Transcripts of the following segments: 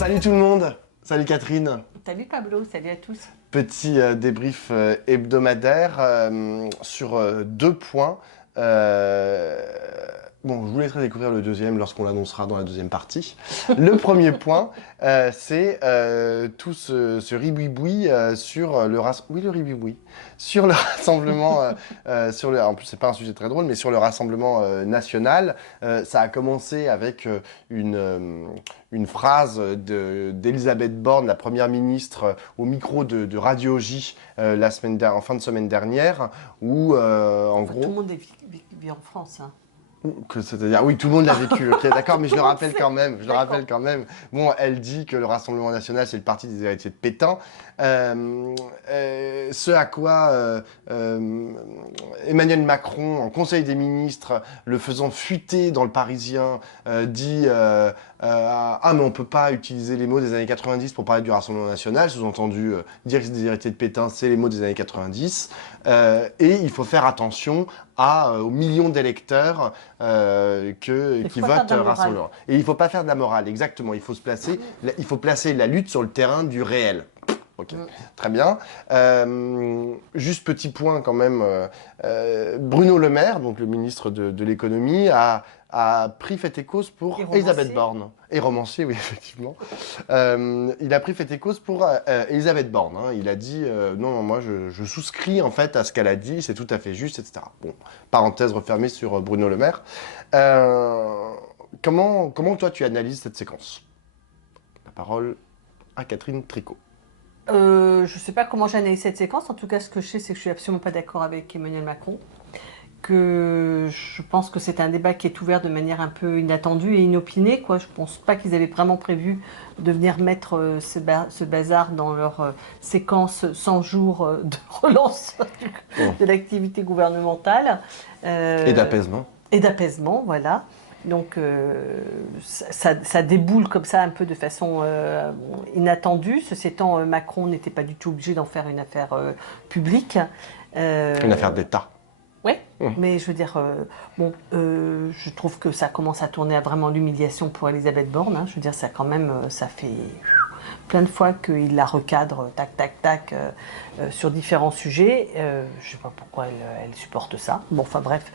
Salut tout le monde. Salut Catherine. Salut Pablo, salut à tous. Petit débrief hebdomadaire sur deux points. Euh, bon, je vous laisserai découvrir le deuxième lorsqu'on l'annoncera dans la deuxième partie. Le premier point, c'est tout ce riboui-boui sur le oui, le riboui sur le rassemblement. En plus, c'est pas un sujet très drôle, mais sur le rassemblement national. Ça a commencé avec une phrase d'Elisabeth Borne, la première ministre, au micro de Radio J en fin de semaine dernière, où en gros... Tout le monde vit en France. Hein. C'est-à-dire, oui, tout le monde l'a vécu, ok, d'accord, mais je le rappelle quand même, Bon, elle dit que le Rassemblement National, c'est le parti des héritiers de Pétain, ce à quoi Emmanuel Macron, en Conseil des ministres, le faisant fuiter dans le Parisien, dit ah, mais on peut pas utiliser les mots des années 90 pour parler du Rassemblement National, sous-entendu, dire que c'est des héritiers de Pétain, c'est les mots des années 90, et il faut faire attention aux millions d'électeurs qui votent Rassemblement. Et il ne faut pas faire de la morale, exactement. Il faut placer la lutte sur le terrain du réel. Ok, très bien. Juste petit point quand même. Bruno Le Maire, donc le ministre de l'économie, a pris fait et cause pour Elisabeth Borne. Et romancier, oui, effectivement. Il a pris fait et cause pour Elisabeth Borne. Hein. Il a dit non, moi je souscris en fait à ce qu'elle a dit, c'est tout à fait juste, etc. Bon, parenthèse refermée sur Bruno Le Maire. Comment toi tu analyses cette séquence? La parole à Catherine Tricot. Je ne sais pas comment j'analyse cette séquence. En tout cas, ce que je sais, c'est que je suis absolument pas d'accord avec Emmanuel Macron. Que je pense que c'est un débat qui est ouvert de manière un peu inattendue et inopinée. Quoi. Je ne pense pas qu'ils avaient vraiment prévu de venir mettre ce bazar dans leur séquence 100 jours de relance de l'activité gouvernementale. Et d'apaisement. Et d'apaisement, voilà. Donc ça déboule comme ça un peu de façon inattendue. Ceci étant, Macron n'était pas du tout obligé d'en faire une affaire publique. Une affaire d'État. Oui, mais je veux dire, je trouve que ça commence à tourner à vraiment l'humiliation pour Elisabeth Borne. Hein. Je veux dire, ça quand même, ça fait plein de fois qu'il la recadre, tac, tac, tac, sur différents sujets. Je ne sais pas pourquoi elle supporte ça. Bon, enfin bref.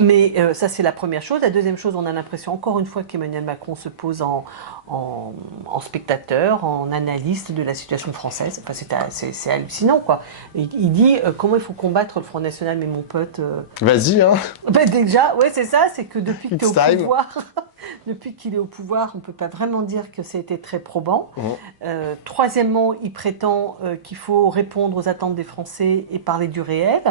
Mais ça, c'est la première chose. La deuxième chose, on a l'impression, encore une fois, qu'Emmanuel Macron se pose en spectateur, en analyste de la situation française. Enfin, c'est hallucinant, quoi. Et il dit comment il faut combattre le Front National, mais mon pote... Vas-y, hein. Ben déjà, ouais, c'est ça, c'est que depuis qu'il est au pouvoir... Depuis qu'il est au pouvoir, on ne peut pas vraiment dire que ça a été très probant. Troisièmement, il prétend qu'il faut répondre aux attentes des Français et parler du réel.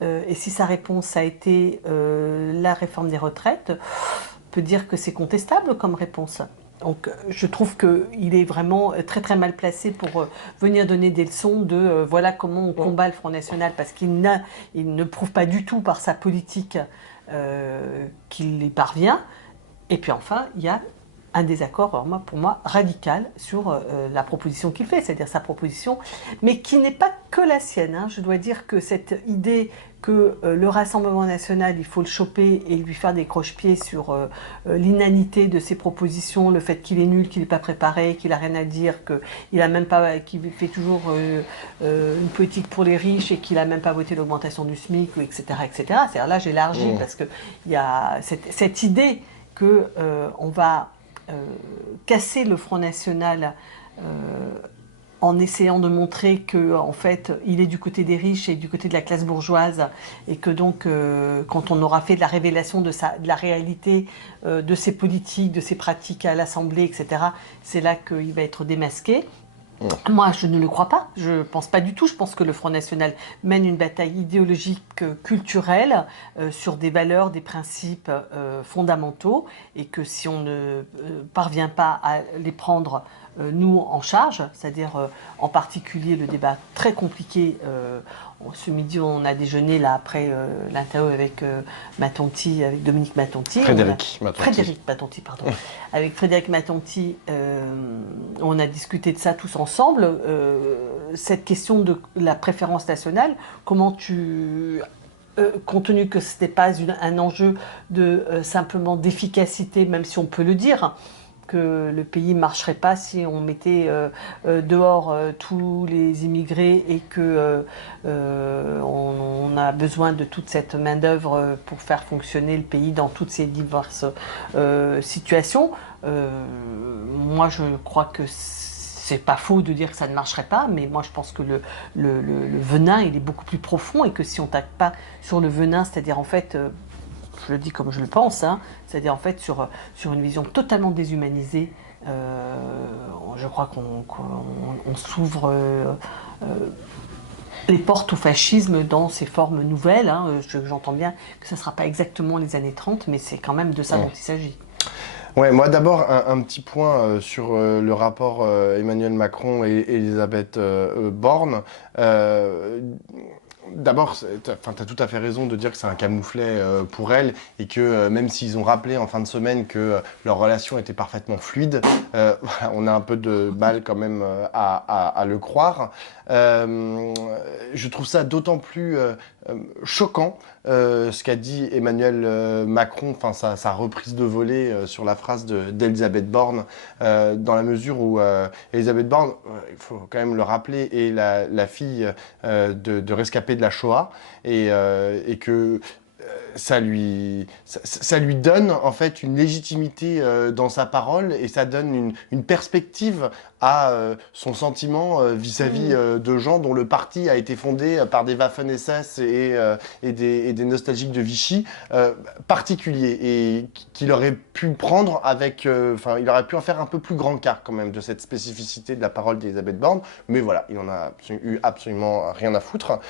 Et si sa réponse a été la réforme des retraites, on peut dire que c'est contestable comme réponse. Donc je trouve qu'il est vraiment très très mal placé pour venir donner des leçons de voilà comment on combat le Front National, parce qu'il ne prouve pas du tout par sa politique qu'il y parvient. Et puis enfin, il y a un désaccord, pour moi, radical sur la proposition qu'il fait, c'est-à-dire sa proposition, mais qui n'est pas que la sienne. Hein. Je dois dire que cette idée que le Rassemblement National, il faut le choper et lui faire des croche-pieds sur l'inanité de ses propositions, le fait qu'il est nul, qu'il n'est pas préparé, qu'il n'a rien à dire, qu'il fait toujours une politique pour les riches et qu'il n'a même pas voté l'augmentation du SMIC, etc. etc. C'est-à-dire là, j'élargis parce qu'il y a cette idée qu'on va casser le Front National en essayant de montrer qu'en fait, il est du côté des riches et du côté de la classe bourgeoise, et que donc, quand on aura fait de la révélation de la réalité de ses politiques, de ses pratiques à l'Assemblée, etc., c'est là qu'il va être démasqué. Moi, je ne le crois pas. Je ne pense pas du tout. Je pense que le Front National mène une bataille idéologique, culturelle, sur des valeurs, des principes fondamentaux, et que si on ne parvient pas à les prendre, nous, en charge, c'est-à-dire en particulier le débat très compliqué. Ce midi, on a déjeuné là, après l'interview avec avec Dominique Matonti. Frédéric Matonti, pardon. Avec Frédéric Matonti, on a discuté de ça tous ensemble. Cette question de la préférence nationale, comment tu... compte tenu que ce n'était pas un enjeu de simplement d'efficacité, même si on peut le dire, que le pays ne marcherait pas si on mettait dehors tous les immigrés et que on a besoin de toute cette main-d'œuvre pour faire fonctionner le pays dans toutes ces diverses situations. Moi, je crois que c'est pas faux de dire que ça ne marcherait pas, mais moi je pense que le venin il est beaucoup plus profond et que si on tape pas sur le venin, c'est-à-dire en fait, je le dis comme je le pense, hein, c'est-à-dire en fait sur une vision totalement déshumanisée, je crois qu'on s'ouvre les portes au fascisme dans ses formes nouvelles. Hein. J'entends bien que ça ne sera pas exactement les années 30, mais c'est quand même de ça dont il s'agit. Ouais, moi d'abord un petit point sur le rapport Emmanuel Macron et Elisabeth Borne. D'abord, tu as tout à fait raison de dire que c'est un camouflet pour elle et que même s'ils ont rappelé en fin de semaine que leur relation était parfaitement fluide, on a un peu de mal quand même à le croire. Je trouve ça d'autant plus choquant ce qu'a dit Emmanuel Macron, enfin sa reprise de volée sur la phrase d'Elisabeth Borne, dans la mesure où Elisabeth Borne, il faut quand même le rappeler, est la fille de rescapés de la Shoah et que ça lui donne en fait une légitimité dans sa parole et ça donne une perspective à son sentiment vis-à-vis de gens dont le parti a été fondé par des Waffen-SS et des nostalgiques de Vichy particuliers et qu'il aurait pu prendre avec, il aurait pu en faire un peu plus grand quart quand même de cette spécificité de la parole d'Elisabeth Borne, mais voilà, il en a eu absolument rien à foutre.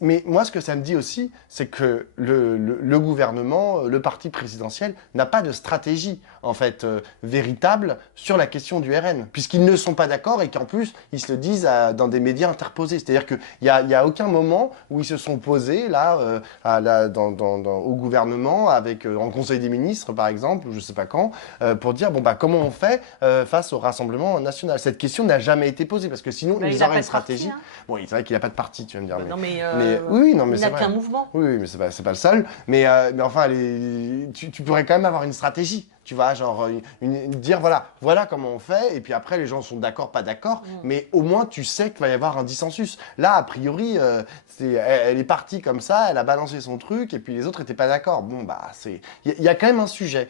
Mais moi, ce que ça me dit aussi, c'est que le gouvernement, le parti présidentiel, n'a pas de stratégie, en fait, véritable sur la question du RN, puisqu'ils ne sont pas d'accord et qu'en plus, ils se le disent dans des médias interposés. C'est-à-dire qu'il n'y a aucun moment où ils se sont posés, là, au gouvernement, en Conseil des ministres, par exemple, ou je ne sais pas quand, pour dire, comment on fait face au Rassemblement national. Cette question n'a jamais été posée, parce que sinon, ils auraient une stratégie. Parti, hein. Bon, c'est vrai qu'il n'a pas de parti, tu vas me dire. Non, mais oui, non, mais il n'a qu'un mouvement. Oui, mais c'est pas le seul. Mais enfin, tu pourrais quand même avoir une stratégie. Tu vois, genre, dire voilà comment on fait, et puis après, les gens sont d'accord, pas d'accord, mais au moins, tu sais qu'il va y avoir un dissensus. Là, a priori, elle est partie comme ça, elle a balancé son truc, et puis les autres n'étaient pas d'accord. Bon, il y a quand même un sujet,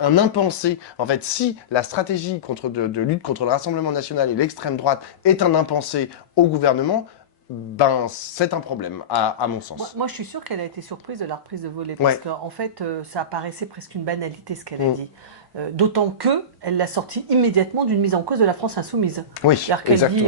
un impensé. En fait, si la stratégie de lutte contre le Rassemblement national et l'extrême droite est un impensé au gouvernement, c'est un problème, à mon sens. Moi, je suis sûre qu'elle a été surprise de la reprise de volée, parce qu'en fait, ça apparaissait presque une banalité, ce qu'elle a dit. D'autant qu'elle l'a sorti immédiatement d'une mise en cause de la France insoumise. Oui, c'est-à-dire qu'elle dit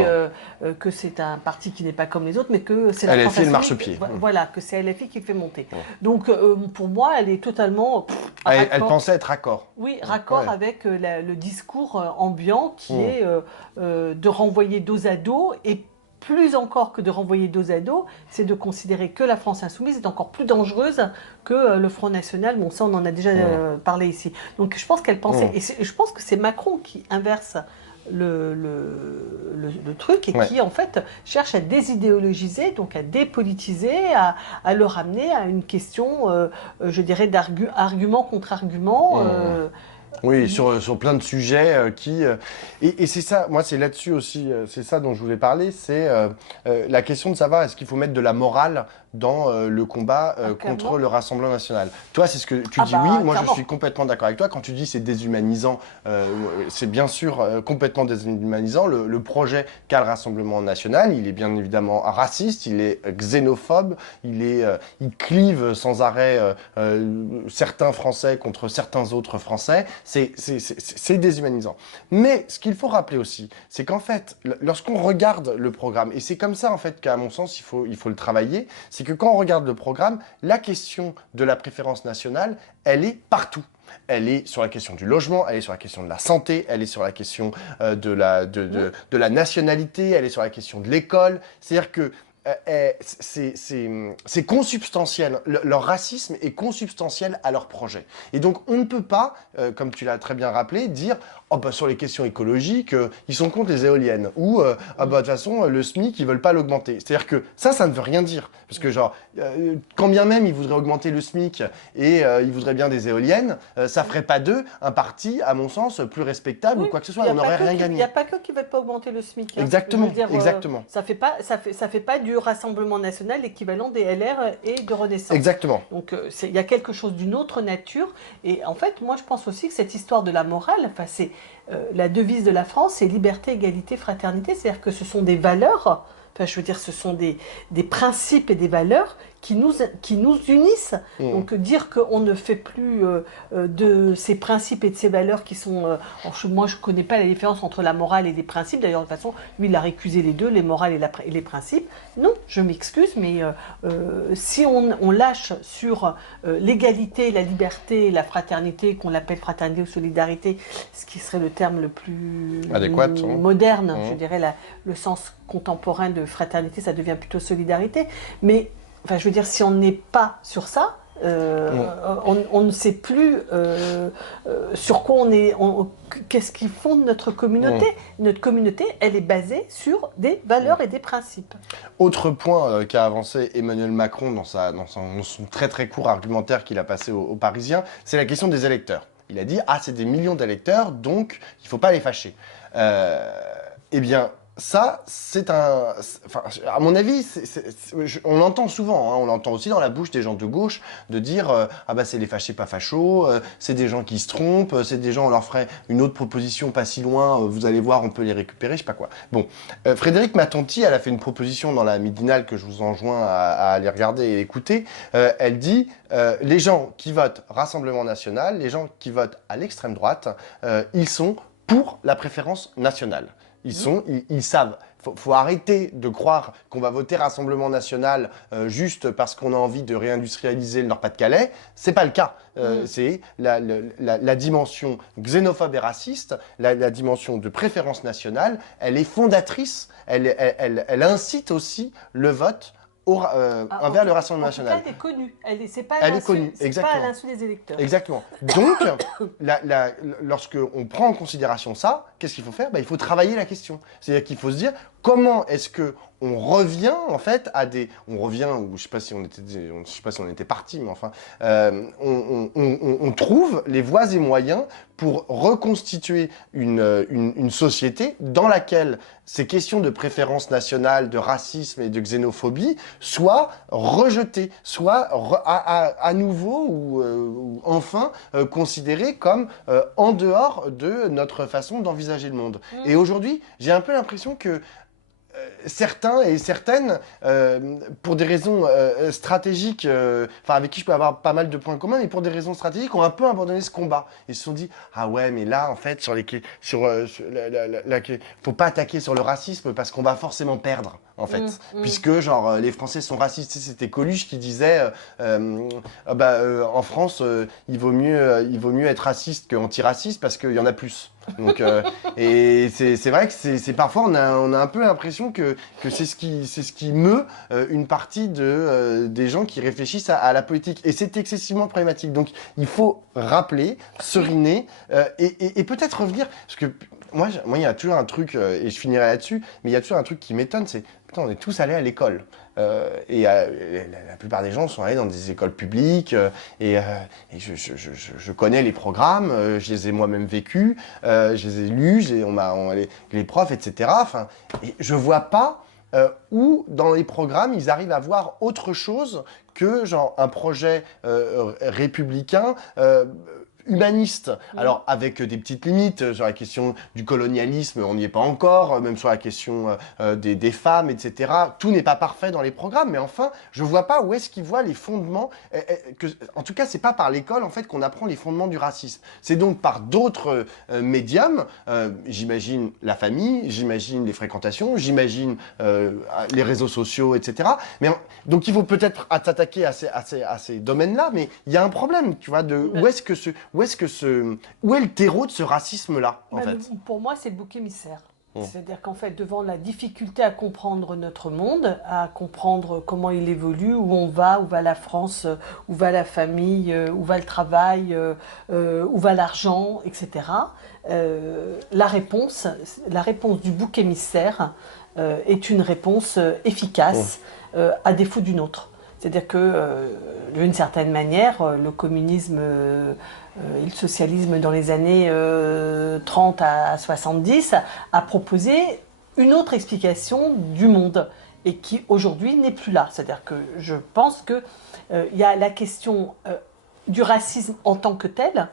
que c'est un parti qui n'est pas comme les autres, mais que c'est la France insoumise. LFI, le marchepied. Voilà, que c'est LFI qui le fait monter. Donc, pour moi, elle est totalement... Elle pensait être raccord. Oui, raccord avec le discours ambiant qui est de renvoyer dos à dos et plus encore que de renvoyer dos à dos, c'est de considérer que la France insoumise est encore plus dangereuse que le Front National. Bon, ça, on en a déjà parlé ici. Donc, je pense qu'elle pensait... Et je pense que c'est Macron qui inverse le truc et qui, en fait, cherche à désidéologiser, donc à dépolitiser, à le ramener à une question, je dirais, d'argument contre argument. Oui, sur plein de sujets et c'est ça, moi c'est là-dessus aussi, c'est ça dont je voulais parler, c'est la question de savoir est-ce qu'il faut mettre de la morale dans le combat contre le Rassemblement national. Toi, c'est ce que tu dis oui, moi clairement. Je suis complètement d'accord avec toi. Quand tu dis c'est déshumanisant, c'est bien sûr complètement déshumanisant. Le projet qu'a le Rassemblement national, il est bien évidemment raciste, il est xénophobe, il clive sans arrêt certains Français contre certains autres Français. C'est déshumanisant. Mais ce qu'il faut rappeler aussi, c'est qu'en fait, lorsqu'on regarde le programme, et c'est comme ça en fait qu'à mon sens il faut le travailler, c'est que quand on regarde le programme, la question de la préférence nationale, elle est partout. Elle est sur la question du logement, elle est sur la question de la santé, elle est sur la question de la nationalité, elle est sur la question de l'école. C'est-à-dire que c'est consubstantiel. Leur racisme est consubstantiel à leur projet. Et donc, on ne peut pas, comme tu l'as très bien rappelé, dire oh, bah, sur les questions écologiques, ils sont contre les éoliennes. Ou, ah, bah, de toute façon, le SMIC, ils veulent pas l'augmenter. C'est-à-dire que ça ne veut rien dire. Parce que, genre, quand bien même ils voudraient augmenter le SMIC et ils voudraient bien des éoliennes, ça ferait pas d'eux un parti, à mon sens, plus respectable ou quoi que ce soit. On n'aurait rien gagné. Il n'y a pas que qui ne veulent pas augmenter le SMIC. Hein. Exactement, dire, exactement. Ça fait pas du Rassemblement national l'équivalent des LR et de Renaissance. Exactement. Donc il y a quelque chose d'une autre nature. Et en fait, moi je pense aussi que cette histoire de la morale, c'est la devise de la France, c'est liberté, égalité, fraternité. C'est-à-dire que ce sont des valeurs. Je veux dire, ce sont des principes et des valeurs qui nous unissent. Donc dire qu'on ne fait plus de ces principes et de ces valeurs qui sont... moi, je ne connais pas la différence entre la morale et les principes. D'ailleurs, de toute façon, lui, il a récusé les deux, les morales et les principes. Non, je m'excuse, mais si on lâche sur l'égalité, la liberté, la fraternité, qu'on l'appelle fraternité ou solidarité, ce qui serait le terme le plus adéquat, moderne, je dirais le sens contemporain de fraternité, ça devient plutôt solidarité. Mais enfin, je veux dire, si on n'est pas sur ça, on ne sait plus sur quoi on est, qu'est-ce qui fonde notre communauté. Notre communauté, elle est basée sur des valeurs et des principes. Autre point qu'a avancé Emmanuel Macron dans son très très court argumentaire qu'il a passé aux Parisiens, c'est la question des électeurs. Il a dit « Ah, c'est des millions d'électeurs, donc il ne faut pas les fâcher. » Eh bien, ça, c'est un... Enfin, à mon avis, on l'entend souvent, hein, on l'entend aussi dans la bouche des gens de gauche, de dire ah bah c'est les fâchés pas fachos, c'est des gens qui se trompent, c'est des gens, on leur ferait une autre proposition pas si loin, vous allez voir, on peut les récupérer, je sais pas quoi. Bon, Frédérique Matonti, elle a fait une proposition dans la midinale que je vous enjoins à aller regarder et écouter. Elle dit les gens qui votent Rassemblement National, les gens qui votent à l'extrême droite, ils sont pour la préférence nationale. Ils savent. Faut arrêter de croire qu'on va voter Rassemblement National juste parce qu'on a envie de réindustrialiser le Nord-Pas-de-Calais. C'est pas le cas. C'est la dimension xénophobe et raciste, la dimension de préférence nationale, elle est fondatrice, elle incite aussi le vote envers le Rassemblement National. En tout cas, elle est connue. Elle est connue, exactement. C'est pas à l'insu des électeurs. Exactement. Donc, lorsqu'on prend en considération ça, qu'est-ce qu'il faut faire? Il faut travailler la question. C'est-à-dire qu'il faut se dire comment est-ce que on revient en fait à des... On revient, ou je sais pas si on était parti, mais enfin, on trouve les voies et moyens pour reconstituer une société dans laquelle ces questions de préférence nationale, de racisme et de xénophobie soient rejetées, soient à nouveau ou enfin considérées comme en dehors de notre façon d'envisager le monde. Et aujourd'hui, j'ai un peu l'impression que certains et certaines, pour des raisons stratégiques, avec qui je peux avoir pas mal de points communs, mais pour des raisons stratégiques, ont un peu abandonné ce combat. Ils se sont dit, ah ouais, mais là, en fait, faut pas attaquer sur le racisme parce qu'on va forcément perdre, en fait. Puisque, genre, les Français sont racistes. C'était Coluche qui disait, en France, il vaut mieux être raciste qu'antiraciste parce qu'il y en a plus. Donc, et c'est vrai que c'est parfois on a un peu l'impression que c'est ce qui meut une partie des gens qui réfléchissent à la politique, et c'est excessivement problématique. Donc il faut rappeler, seriner et peut-être revenir, parce que moi il y a toujours un truc et je finirai là-dessus, mais il y a toujours un truc qui m'étonne, c'est putain, on est tous allés à l'école. La plupart des gens sont allés dans des écoles publiques et je connais les programmes, je les ai moi-même vécus, je les ai lus, les profs, etc. Enfin, et je vois pas où dans les programmes ils arrivent à voir autre chose que genre un projet républicain. Humaniste, alors avec des petites limites sur la question du colonialisme, on n'y est pas encore, même sur la question des femmes, etc. Tout n'est pas parfait dans les programmes, mais enfin, je vois pas où est-ce qu'ils voient les fondements. En tout cas, c'est pas par l'école en fait qu'on apprend les fondements du racisme. C'est donc par d'autres médiums. J'imagine la famille, j'imagine les fréquentations, j'imagine les réseaux sociaux, etc. Mais donc il faut peut-être s'attaquer à ces domaines-là, mais il y a un problème, tu vois, de où est le terreau de ce racisme-là, en fait? Pour moi, c'est le bouc émissaire. C'est-à-dire qu'en fait, devant la difficulté à comprendre notre monde, à comprendre comment il évolue, où va la France, où va la famille, où va le travail, où va l'argent, etc. La réponse du bouc émissaire est une réponse efficace, à défaut d'une autre. C'est-à-dire que, d'une certaine manière, le communisme et le socialisme dans les années 30 à 70 a proposé une autre explication du monde et qui aujourd'hui n'est plus là. C'est-à-dire que je pense qu'il y a la question du racisme en tant que tel,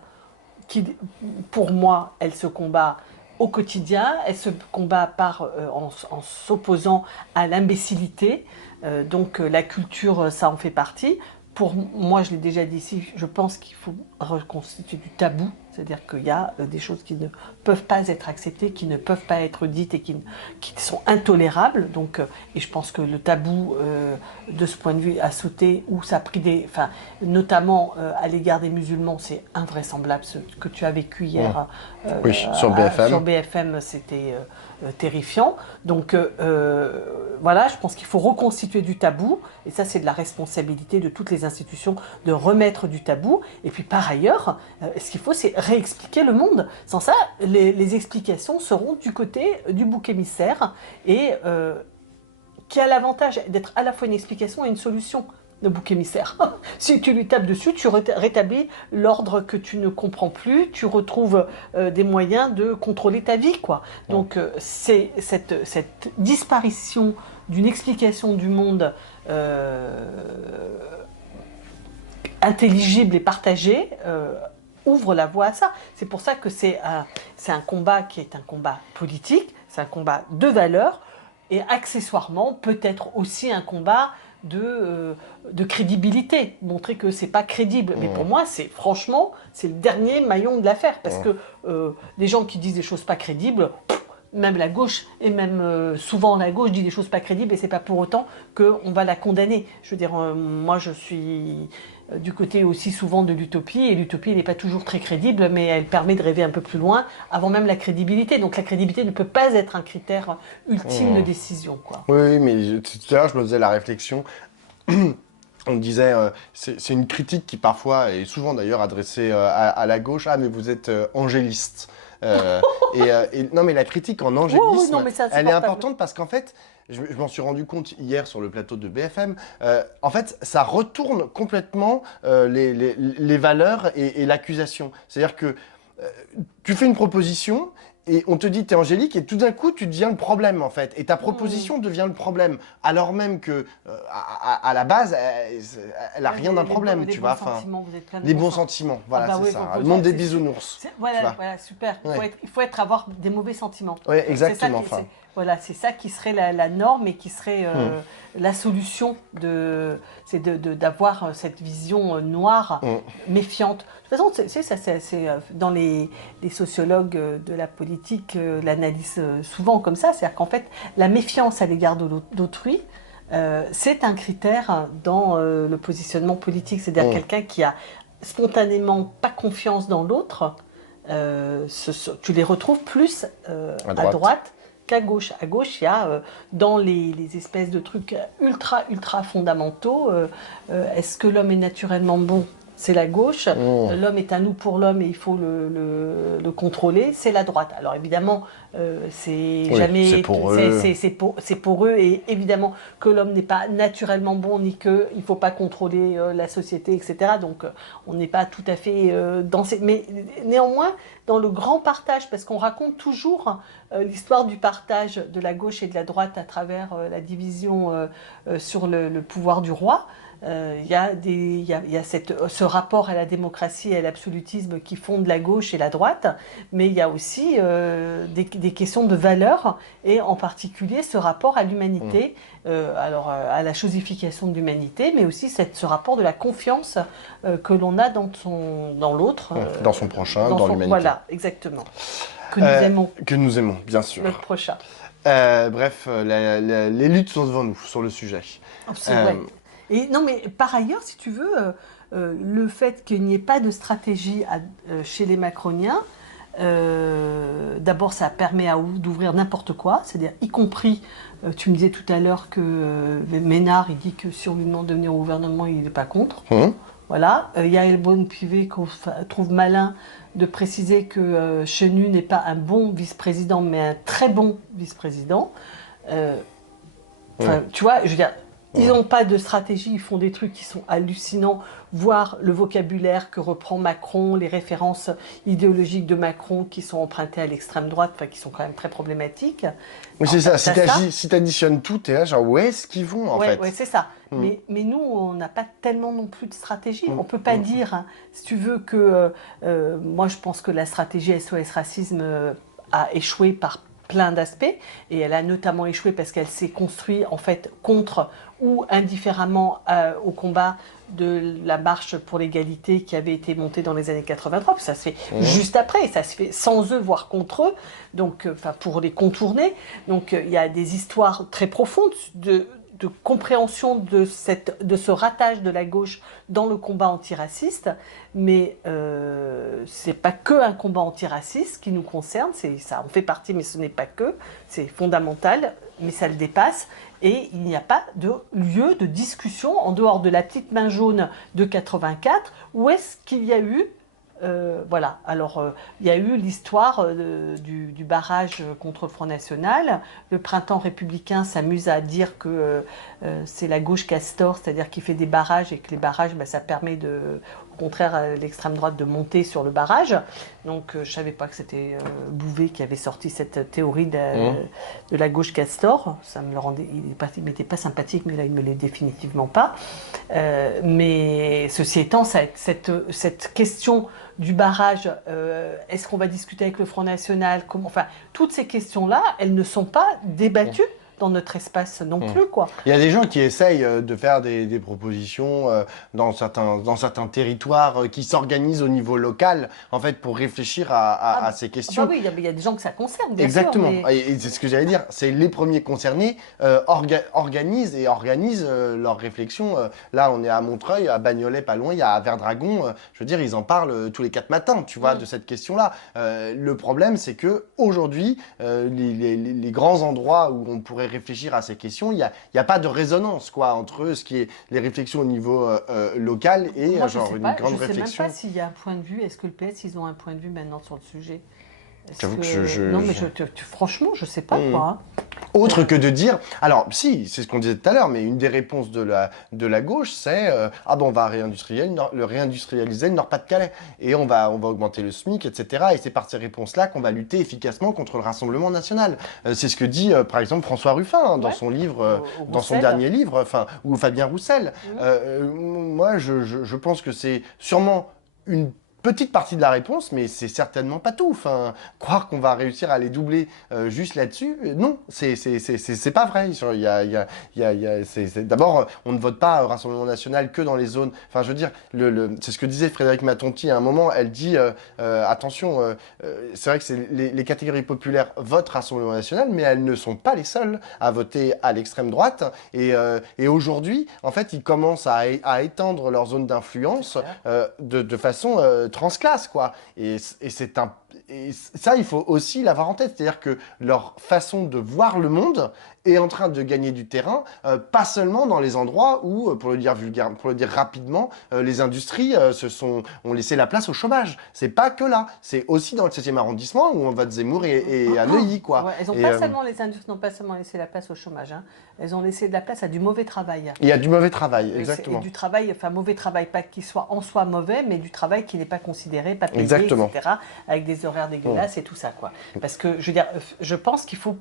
qui, pour moi, elle se combat au quotidien, elle se combat en s'opposant à l'imbécilité. Donc la culture, ça en fait partie. Pour moi, je l'ai déjà dit ici, je pense qu'il faut reconstituer du tabou, c'est-à-dire qu'il y a des choses qui ne peuvent pas être acceptées, qui ne peuvent pas être dites et qui sont intolérables. Donc, et je pense que le tabou, de ce point de vue, a sauté ou ça a pris notamment à l'égard des musulmans, c'est invraisemblable ce que tu as vécu hier. Oui, sur BFM. Sur BFM, c'était terrifiant. Donc voilà, je pense qu'il faut reconstituer du tabou, et ça c'est de la responsabilité de toutes les institutions de remettre du tabou. Et puis par ailleurs, ce qu'il faut, c'est réexpliquer le monde. Sans ça, les explications seront du côté du bouc émissaire, et qui a l'avantage d'être à la fois une explication et une solution. Le bouc émissaire. Si tu lui tapes dessus, tu rétablis l'ordre que tu ne comprends plus, tu retrouves des moyens de contrôler ta vie, quoi. Donc c'est cette disparition d'une explication du monde intelligible et partagée ouvre la voie à ça. C'est pour ça que c'est un combat qui est un combat politique, c'est un combat de valeurs, et accessoirement peut-être aussi un combat de crédibilité, montrer que c'est pas crédible. Mais pour moi, franchement, c'est le dernier maillon de l'affaire, parce que les gens qui disent des choses pas crédibles, même la gauche, et même souvent la gauche dit des choses pas crédibles, et c'est pas pour autant qu'on va la condamner. Je veux dire, moi je suis du côté aussi souvent de l'utopie, et l'utopie elle n'est pas toujours très crédible, mais elle permet de rêver un peu plus loin avant même la crédibilité. Donc la crédibilité ne peut pas être un critère ultime de décision, quoi. Oui, mais tout à l'heure je me faisais la réflexion. On disait, c'est une critique qui parfois est souvent d'ailleurs adressée à la gauche. Ah, mais vous êtes angéliste. Non, mais la critique en angélisme, non, mais elle est importante parce qu'en fait, je m'en suis rendu compte hier sur le plateau de BFM, en fait, ça retourne complètement les valeurs et l'accusation. C'est-à-dire que tu fais une proposition et on te dit t'es angélique et tout d'un coup tu deviens le problème en fait et ta proposition devient le problème alors même que à la base elle a rien d'un problème, tu vois. Enfin, les bons sentiments, voilà, c'est ça. Le monde des bisounours. Voilà, super. Il faut avoir des mauvais sentiments. Oui, exactement. Voilà, c'est ça qui serait la norme et qui serait la solution, c'est d'avoir cette vision noire, méfiante. De toute façon, c'est dans les sociologues de la politique l'analysent souvent comme ça, c'est-à-dire qu'en fait, la méfiance à l'égard d'autrui, c'est un critère dans le positionnement politique, c'est-à-dire quelqu'un qui a spontanément pas confiance dans l'autre, tu les retrouves plus à droite qu'à gauche. À gauche, il y a dans les espèces de trucs ultra fondamentaux, est-ce que l'homme est naturellement bon ? C'est la gauche, l'homme est à nous pour l'homme et il faut le contrôler, c'est la droite. Alors évidemment, c'est pour eux, et évidemment que l'homme n'est pas naturellement bon ni qu'il ne faut pas contrôler la société, etc. Donc on n'est pas tout à fait dans ces... Mais néanmoins, dans le grand partage, parce qu'on raconte toujours l'histoire du partage de la gauche et de la droite à travers la division sur le pouvoir du roi, il y a ce rapport à la démocratie et à l'absolutisme qui fonde la gauche et la droite, mais il y a aussi des questions de valeurs, et en particulier ce rapport à l'humanité, à la chosification de l'humanité, mais aussi ce rapport de la confiance que l'on a dans l'autre. Dans son prochain, dans l'humanité. Voilà, exactement. Que nous aimons. Que nous aimons, bien sûr. Notre prochain. Bref, les luttes sont devant nous sur le sujet. C'est vrai. Et non, mais par ailleurs, si tu veux, le fait qu'il n'y ait pas de stratégie chez les macroniens D'abord, ça permet d'ouvrir n'importe quoi, c'est-à-dire y compris, tu me disais tout à l'heure que Ménard, il dit que si on lui demande de venir au gouvernement, il n'est pas contre. Voilà. Yael Braun-Pivet qu'on trouve malin de préciser que Chenu n'est pas un bon vice-président, mais un très bon vice-président. Tu vois, je veux dire, ils n'ont pas de stratégie, ils font des trucs qui sont hallucinants, voir le vocabulaire que reprend Macron, les références idéologiques de Macron qui sont empruntées à l'extrême droite, qui sont quand même très problématiques. Mais c'est ça, si tu additionnes tout, t'es là genre où est-ce qu'ils vont en fait? Oui, c'est ça. Mais nous, on n'a pas tellement non plus de stratégie. On ne peut pas dire, hein, si tu veux, que... moi, je pense que la stratégie SOS Racisme a échoué par plein d'aspects, et elle a notamment échoué parce qu'elle s'est construite en fait contre ou indifféremment au combat de la marche pour l'égalité qui avait été montée dans les années 83, puis ça se fait juste après, ça se fait sans eux, voire contre eux, donc pour les contourner. Donc il y a des histoires très profondes de compréhension de ce ratage de la gauche dans le combat antiraciste, mais c'est pas que un combat antiraciste qui nous concerne, ça en fait partie, mais ce n'est pas que, c'est fondamental, mais ça le dépasse, et il n'y a pas de lieu de discussion en dehors de la petite main jaune de 84, où est-ce qu'il y a eu voilà, alors il y a eu l'histoire du barrage contre le Front National. Le printemps républicain s'amuse à dire que c'est la gauche castor, c'est-à-dire qu'il fait des barrages et que les barrages, ça permet au contraire à l'extrême droite de monter sur le barrage. Donc je ne savais pas que c'était Bouvet qui avait sorti cette théorie de la gauche castor. Ça me le rendait, il m'était pas sympathique, mais là il ne me l'est définitivement pas. Mais ceci étant, cette question du barrage, est-ce qu'on va discuter avec le Front National, toutes ces questions-là, elles ne sont pas débattues dans notre espace non plus, quoi. Il y a des gens qui essayent de faire des propositions dans certains territoires qui s'organisent au niveau local, en fait, pour réfléchir à ces questions. Oui, il y a des gens que ça concerne, bien Exactement. sûr. Mais... Et c'est ce que j'allais dire. C'est les premiers concernés organisent leurs réflexions. Là, on est à Montreuil, à Bagnolet, pas loin, il y a à Verdragon. Je veux dire, ils en parlent tous les 4 matins, tu vois, de cette question-là. Le problème, c'est que aujourd'hui, les grands endroits où on pourrait réfléchir à ces questions, il y a pas de résonance quoi entre ce qui est les réflexions au niveau local et Moi, une grande réflexion. Je sais même pas s'il y a un point de vue. Est-ce que le PS ils ont un point de vue maintenant sur le sujet? J'avoue que non, mais franchement, je sais pas quoi. Autre que de dire, alors si, c'est ce qu'on disait tout à l'heure, mais une des réponses de la gauche, c'est on va réindustrialiser le Nord-Pas-de-Calais et on va augmenter le SMIC, etc. Et c'est par ces réponses-là qu'on va lutter efficacement contre le Rassemblement national. C'est ce que dit par exemple François Ruffin dans son livre, dans son dernier livre, ou Fabien Roussel. Moi, je pense que c'est sûrement une petite partie de la réponse, mais c'est certainement pas tout. Croire qu'on va réussir à les doubler juste là-dessus, non, c'est pas vrai. D'abord, on ne vote pas au Rassemblement national que dans les zones. Je veux dire, c'est ce que disait Frédéric Matonti à un moment. Elle dit attention, c'est vrai que les catégories populaires votent Rassemblement national, mais elles ne sont pas les seules à voter à l'extrême droite. Et aujourd'hui, en fait, ils commencent à étendre leur zone d'influence de façon transclasse, quoi. Et ça, il faut aussi l'avoir en tête. C'est-à-dire que leur façon de voir le monde est en train de gagner du terrain, pas seulement dans les endroits où, pour le dire rapidement, les industries ont laissé la place au chômage. C'est pas que là. C'est aussi dans le 7e arrondissement où on vote Zemmour et à Neuilly, quoi. Ouais, les industries n'ont pas seulement laissé la place au chômage. Elles ont laissé de la place à du mauvais travail. Il y a du mauvais travail, exactement. Et du travail, mauvais travail, pas qu'il soit en soi mauvais, mais du travail qui n'est pas considéré, pas payé, exactement. etc., avec des horaires dégueulasses et tout ça, quoi. Parce que, je veux dire, je pense qu'il faut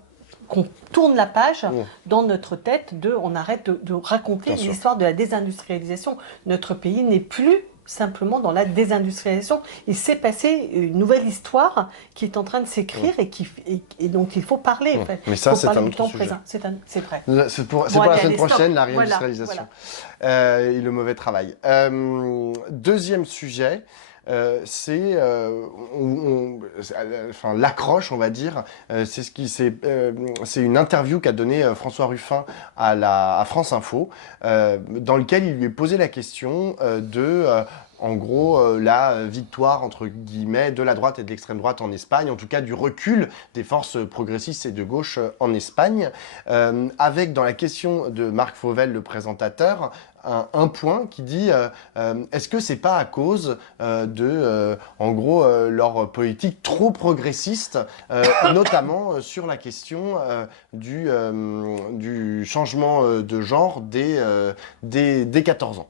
qu'on tourne la page dans notre tête on arrête de raconter l'histoire de la désindustrialisation. Notre pays n'est plus simplement dans la désindustrialisation. Il s'est passé une nouvelle histoire qui est en train de s'écrire et dont il faut parler. En fait. Mais ça, c'est un autre sujet. C'est vrai. C'est pour la semaine prochaine, la réindustrialisation. Voilà. Et le mauvais travail. Deuxième sujet. c'est enfin, l'accroche, on va dire. C'est une interview qu'a donnée François Ruffin à France Info, dans lequel il lui est posé la question en gros, la victoire, entre guillemets, de la droite et de l'extrême droite en Espagne, en tout cas du recul des forces progressistes et de gauche en Espagne, avec dans la question de Marc Fauvel, le présentateur, un point qui dit est-ce que c'est pas à cause en gros, leur politique trop progressiste, notamment sur la question du changement de genre dès 14 ans.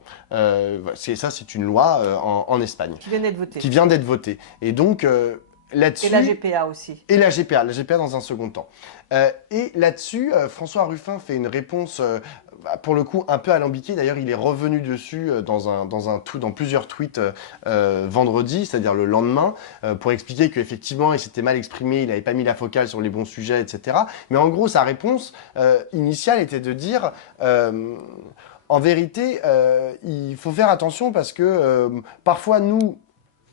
C'est une loi en Espagne. Qui vient d'être votée. Qui vient d'être votée. Et donc, là-dessus... Et la GPA aussi. Et la GPA dans un second temps. Et là-dessus, François Ruffin fait une réponse... pour le coup, un peu alambiqué. D'ailleurs, il est revenu dessus dans plusieurs tweets vendredi, c'est-à-dire le lendemain, pour expliquer qu'effectivement, il s'était mal exprimé, il n'avait pas mis la focale sur les bons sujets, etc. Mais en gros, sa réponse initiale était de dire... en vérité, il faut faire attention parce que parfois, nous...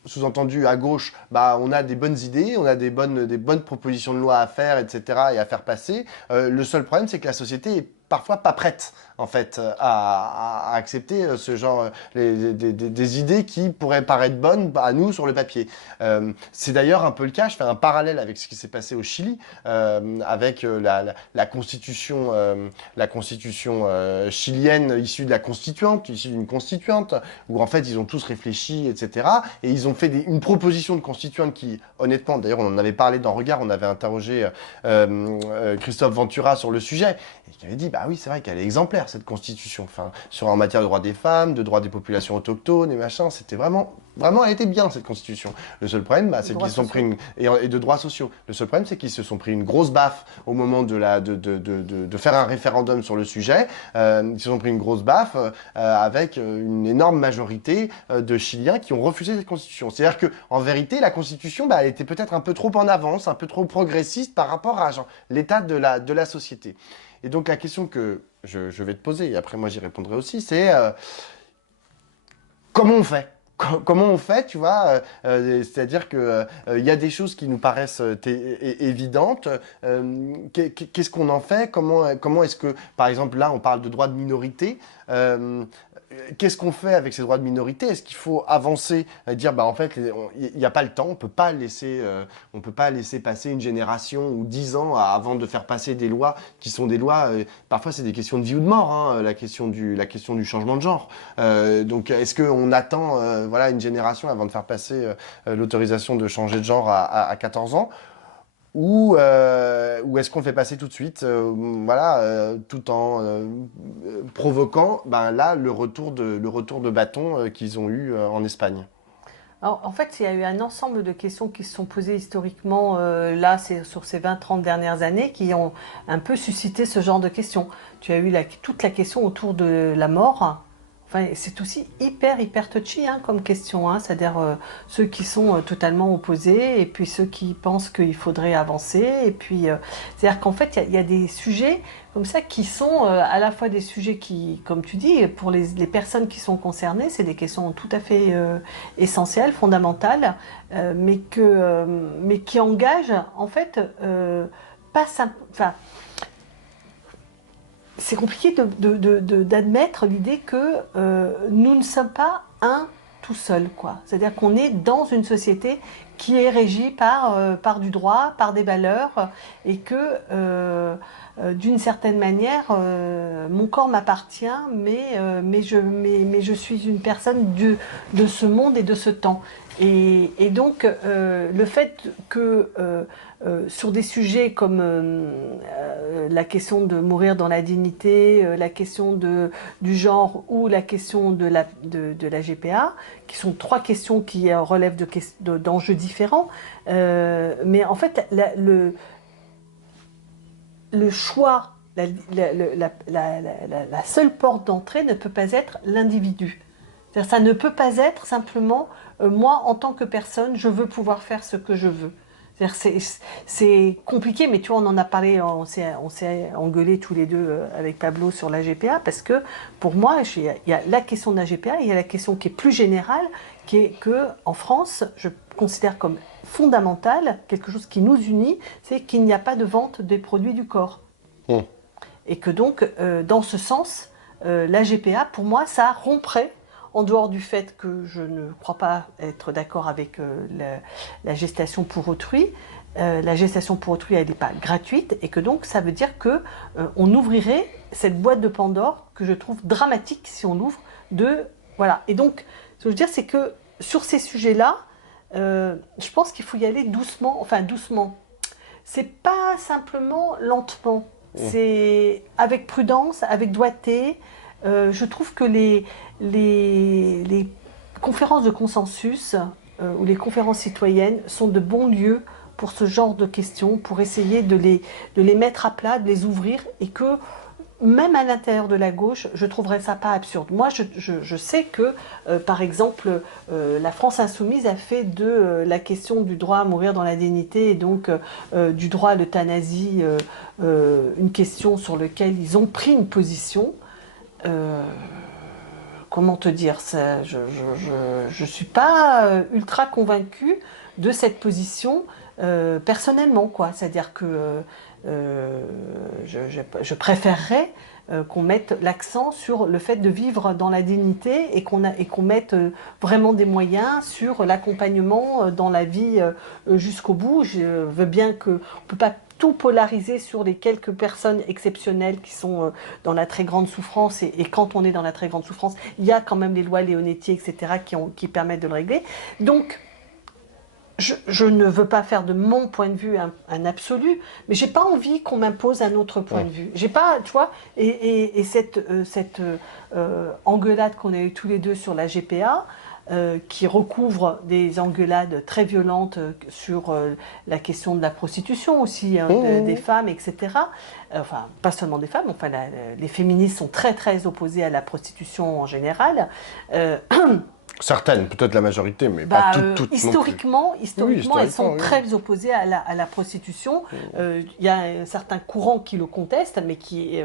sous-entendu à gauche, on a des bonnes idées, on a des bonnes propositions de loi à faire, etc., et à faire passer. Le seul problème, c'est que la société est parfois pas prête, en fait, à accepter ce genre, des idées qui pourraient paraître bonnes à nous sur le papier. C'est d'ailleurs un peu le cas, je fais un parallèle avec ce qui s'est passé au Chili, avec la constitution, chilienne issue de la constituante, issue d'une constituante, où en fait ils ont tous réfléchi, etc. Et ils ont fait une proposition de constituante qui, honnêtement, d'ailleurs on en avait parlé dans Regard, on avait interrogé Christophe Ventura sur le sujet, et qui avait dit, oui, c'est vrai qu'elle est exemplaire, cette constitution. Enfin, en matière de droits des femmes, de droits des populations autochtones et machin, c'était vraiment, elle était bien, cette constitution. Le seul problème, c'est qu'ils se sont pris et de droits sociaux. Le seul problème, c'est qu'ils se sont pris une grosse baffe au moment de faire un référendum sur le sujet. Ils se sont pris une grosse baffe avec une énorme majorité de Chiliens qui ont refusé cette constitution. C'est-à-dire que, en vérité, la constitution, elle était peut-être un peu trop en avance, un peu trop progressiste par rapport à l'état de la société. Et donc la question que je vais te poser, et après moi j'y répondrai aussi, c'est comment on fait ? Comment on fait, tu vois, c'est-à-dire que y a des choses qui nous paraissent évidentes. Qu'est-ce qu'on en fait ? Comment est-ce que, par exemple, là, on parle de droits de minorité. Qu'est-ce qu'on fait avec ces droits de minorité ? Est-ce qu'il faut avancer, dire, en fait, il n'y a pas le temps, on peut pas laisser passer une génération ou 10 ans avant de faire passer des lois qui sont des lois, parfois c'est des questions de vie ou de mort, hein, la question du changement de genre. Donc, est-ce qu'on attend une génération avant de faire passer l'autorisation de changer de genre à 14 ans ? Ou est-ce qu'on le fait passer tout de suite, tout en provoquant le retour de bâton qu'ils ont eu en Espagne. Alors, en fait, il y a eu un ensemble de questions qui se sont posées historiquement, c'est sur ces 20-30 dernières années, qui ont un peu suscité ce genre de questions. Tu as eu toute la question autour de la mort. Enfin, c'est aussi hyper touchy comme question, c'est-à-dire ceux qui sont totalement opposés et puis ceux qui pensent qu'il faudrait avancer. Et puis, c'est-à-dire qu'en fait, il y a des sujets comme ça qui sont à la fois des sujets qui, comme tu dis, pour les personnes qui sont concernées, c'est des questions tout à fait essentielles, fondamentales, mais qui engagent en fait pas simple. Enfin, c'est compliqué d'admettre l'idée que nous ne sommes pas un tout seul, quoi. C'est-à-dire qu'on est dans une société qui est régie par du droit, par des valeurs, et que d'une certaine manière, mon corps m'appartient, mais je suis une personne de ce monde et de ce temps. Et donc, le fait que sur des sujets comme la question de mourir dans la dignité, la question du genre ou la question de la GPA, qui sont trois questions qui relèvent d'enjeux différents, mais en fait, le choix, la seule porte d'entrée ne peut pas être l'individu. C'est-à-dire, ça ne peut pas être simplement moi, en tant que personne, je veux pouvoir faire ce que je veux. C'est compliqué, mais tu vois, on en a parlé, on s'est engueulés tous les deux avec Pablo sur la GPA, parce que pour moi, il y a la question de la GPA, il y a la question qui est plus générale, qui est qu'en France, je considère comme fondamental, quelque chose qui nous unit, c'est qu'il n'y a pas de vente des produits du corps. Et que donc, dans ce sens, la GPA, pour moi, ça romprait, en dehors du fait que je ne crois pas être d'accord avec la gestation pour autrui. La gestation pour autrui, elle n'est pas gratuite, et que donc, ça veut dire qu'on ouvrirait cette boîte de Pandore, que je trouve dramatique si on l'ouvre, voilà. Et donc, ce que je veux dire, c'est que sur ces sujets-là, je pense qu'il faut y aller doucement, enfin doucement. C'est pas simplement lentement, c'est avec prudence, avec doigté. Je trouve que les conférences de consensus ou les conférences citoyennes sont de bons lieux pour ce genre de questions, pour essayer de les mettre à plat, de les ouvrir, et que même à l'intérieur de la gauche, je trouverais ça pas absurde. Moi, je sais que, par exemple, la France Insoumise a fait de la question du droit à mourir dans la dignité et donc du droit à l'euthanasie une question sur laquelle ils ont pris une position. Comment te dire ça, je suis pas ultra convaincue de cette position personnellement, quoi. C'est-à-dire que je préférerais qu'on mette l'accent sur le fait de vivre dans la dignité et qu'on mette vraiment des moyens sur l'accompagnement dans la vie jusqu'au bout. Je veux bien qu'on ne peut pas tout polariser sur les quelques personnes exceptionnelles qui sont dans la très grande souffrance, et quand on est dans la très grande souffrance, il y a quand même les lois Leonetti, etc., qui permettent de le régler. Donc, je ne veux pas faire de mon point de vue un absolu, mais j'ai pas envie qu'on m'impose un autre point de vue. J'ai pas, tu vois, et cette engueulade qu'on a eue tous les deux sur la GPA, qui recouvre des engueulades très violentes sur la question de la prostitution aussi, des femmes, etc. Enfin, pas seulement des femmes, enfin, les féministes sont très très opposées à la prostitution en général. Certaines, peut-être la majorité, mais pas toutes. Historiquement, elles sont très opposées à la prostitution. Il y a un certain courant qui le conteste, mais qui,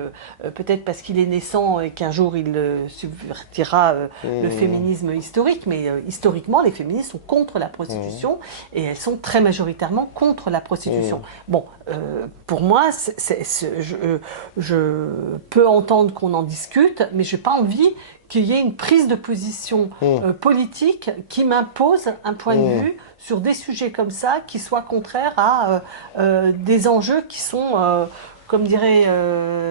peut-être parce qu'il est naissant et qu'un jour il subvertira le féminisme historique, mais historiquement, les féministes sont contre la prostitution et elles sont très majoritairement contre la prostitution. Bon, pour moi, je peux entendre qu'on en discute, mais je n'ai pas envie qu'il y ait une prise de position politique qui m'impose un point de vue sur des sujets comme ça, qui soit contraire à des enjeux qui sont, comme dirait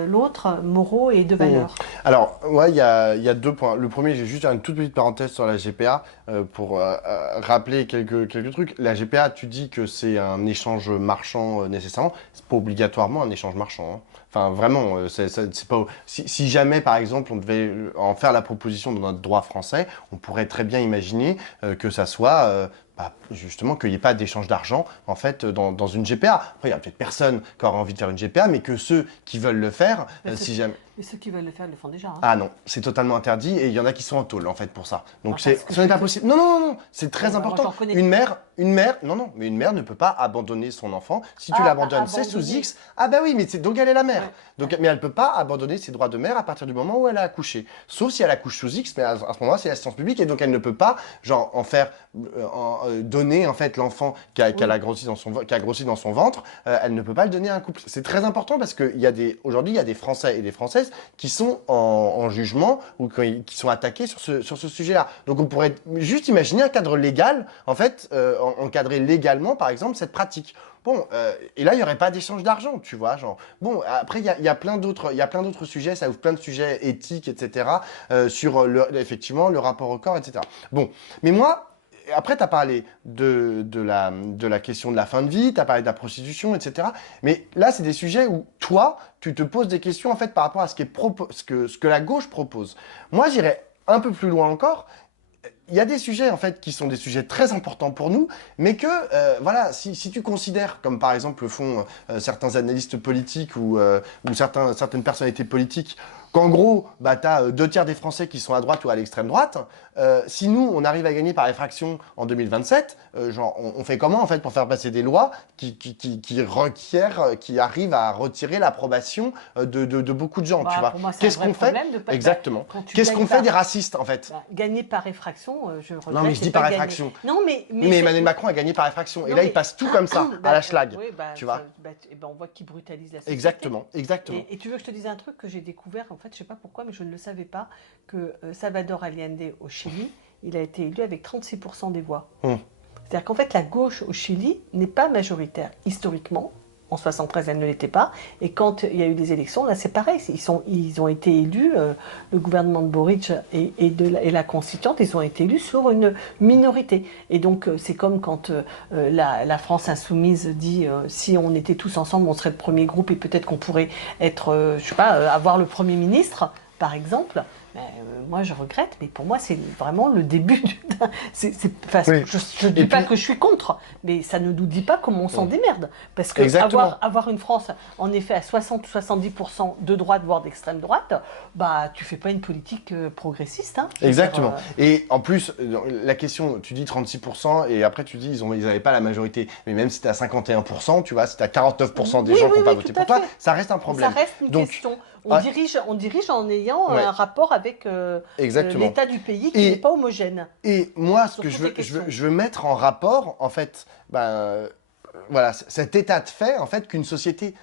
l'autre, moraux et de valeur. Alors, ouais, il y a 2 points. Le premier, j'ai juste une toute petite parenthèse sur la GPA pour rappeler quelques trucs. La GPA, tu dis que c'est un échange marchand nécessairement. C'est pas obligatoirement un échange marchand, hein. Enfin, vraiment, c'est pas. Si jamais, par exemple, on devait en faire la proposition dans notre droit français, on pourrait très bien imaginer que ça soit justement qu'il n'y ait pas d'échange d'argent en fait dans une GPA. Après, il y a peut-être personne qui aura envie de faire une GPA, mais que ceux qui veulent le faire, si jamais. Mais ceux qui veulent le faire le font déjà. Hein. Ah non, c'est totalement interdit et il y en a qui sont en tôle en fait pour ça. Donc ce n'est pas possible. Non, c'est très important. Moi, une mère, mais une mère ne peut pas abandonner son enfant. Si tu l'abandonnes, c'est sous X. Ah bah oui, mais donc elle est la mère. Ouais. Donc, mais elle peut pas abandonner ses droits de mère à partir du moment où elle a accouché. Sauf si elle accouche sous X, mais à ce moment-là, c'est l'assistance publique et donc elle ne peut pas genre en faire donner en fait l'enfant qui a grossi dans son ventre. Elle ne peut pas le donner à un couple. C'est très important parce que aujourd'hui il y a des Français et des Françaises qui sont en jugement ou qui sont attaqués sur ce sujet-là. Donc on pourrait juste imaginer un cadre légal, en fait, encadrer légalement, par exemple, cette pratique. Bon, et là, il n'y aurait pas d'échange d'argent, tu vois, genre. Bon, après, il y a plein d'autres sujets, ça ouvre plein de sujets éthiques, etc., sur, effectivement, le rapport au corps, etc. Bon, mais moi, après, tu as parlé de la question de la fin de vie, tu as parlé de la prostitution, etc. Mais là, c'est des sujets où toi, tu te poses des questions en fait par rapport à ce que la gauche propose. Moi, j'irais un peu plus loin encore. Il y a des sujets en fait qui sont des sujets très importants pour nous, mais que voilà, si tu considères, comme par exemple le font certains analystes politiques ou certaines personnalités politiques, qu'en gros, bah, tu as 2 tiers des Français qui sont à droite ou à l'extrême droite. Si nous, on arrive à gagner par effraction en 2027, genre, on fait comment en fait pour faire passer des lois qui arrivent à retirer l'approbation de beaucoup de gens, Bah, tu vois. pour moi, c'est Qu'est-ce un vrai qu'on fait? problème de pas- Exactement. quand tu Qu'est-ce gagnes qu'on fait par- des racistes en fait? Bah, gagner par effraction, je regrette. Non, mais je c'est dis pas par gagner. effraction. Non, mais Mais Emmanuel Macron a gagné par effraction. Et Non, là, mais- il passe tout comme ça, Bah, à la schlag. oui, bah, tu vois. on voit qu'il brutalise la société. Exactement, exactement. Et tu veux que je te dise un truc que j'ai découvert, en fait, je sais pas pourquoi, mais je ne le savais pas, que Salvador Allende au Chili, il a été élu avec 36% des voix. C'est-à-dire qu'en fait, la gauche au Chili n'est pas majoritaire historiquement. En 73, elle ne l'était pas. Et quand il y a eu des élections, là, c'est pareil. Ils ont été élus, le gouvernement de Boric et la constituante, ils ont été élus sur une minorité. Et donc, c'est comme quand la France insoumise dit si on était tous ensemble, on serait le premier groupe et peut-être qu'on pourrait être, je sais pas, avoir le Premier ministre, par exemple. Moi, je regrette, mais pour moi, c'est vraiment le début. Je ne dis pas que je suis contre, mais ça ne nous dit pas comment on s'en démerde. Parce que avoir une France, en effet, à 60-70% de droite, voire d'extrême droite, bah, tu fais pas une politique progressiste. Hein, exactement. Et en plus, la question, tu dis 36%, et après tu dis ils n'avaient pas la majorité. Mais même si tu es à 51%, tu vois, si tu as 49% des gens qui n'ont pas voté pour toi, ça reste un problème. Ça reste une question. On dirige en ayant un rapport avec l'état du pays qui n'est pas homogène. Et moi, ce que je veux mettre en rapport, en fait, voilà, cet état de fait, en fait, qu'une société,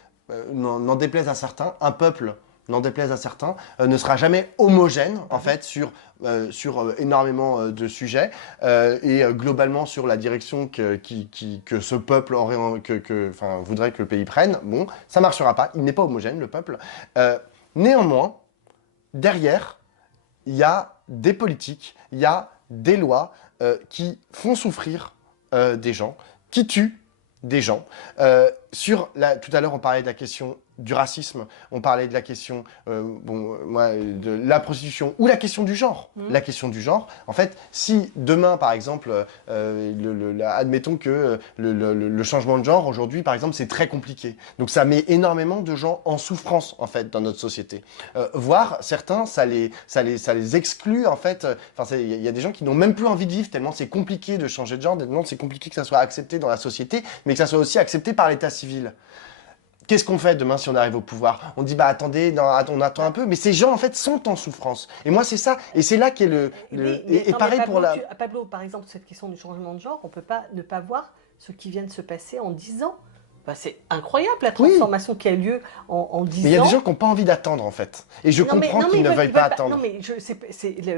n'en déplaise à certains, un peuple, n'en déplaise à certains, ne sera jamais homogène, en fait, sur énormément de sujets, et globalement sur la direction que ce peuple voudrait que le pays prenne. Bon, ça ne marchera pas, il n'est pas homogène, le peuple. Néanmoins, derrière, il y a des politiques, il y a des lois qui font souffrir des gens, qui tuent des gens. Tout à l'heure, on parlait de la question du racisme, on parlait de la question de la prostitution ou la question du genre. La question du genre, en fait, si demain, par exemple, admettons que le changement de genre, aujourd'hui, par exemple, c'est très compliqué. Donc ça met énormément de gens en souffrance, en fait, dans notre société. Voire, certains, ça les exclut, en fait. Il y a des gens qui n'ont même plus envie de vivre, tellement c'est compliqué de changer de genre, tellement c'est compliqué que ça soit accepté dans la société, mais que ça soit aussi accepté par l'état civil. Qu'est-ce qu'on fait demain si on arrive au pouvoir? On dit, bah attendez, on attend un peu, mais ces gens, en fait, sont en souffrance. Et moi, c'est ça. Et c'est là qu'est et pareil pour la... Pablo, par exemple, cette question du changement de genre, on ne peut pas ne pas voir ce qui vient de se passer en 10 ans. Bah, c'est incroyable la transformation qui a lieu en 10 ans. Mais il y a des gens qui n'ont pas envie d'attendre, en fait. Et je comprends qu'ils ne veuillent pas attendre. Non, mais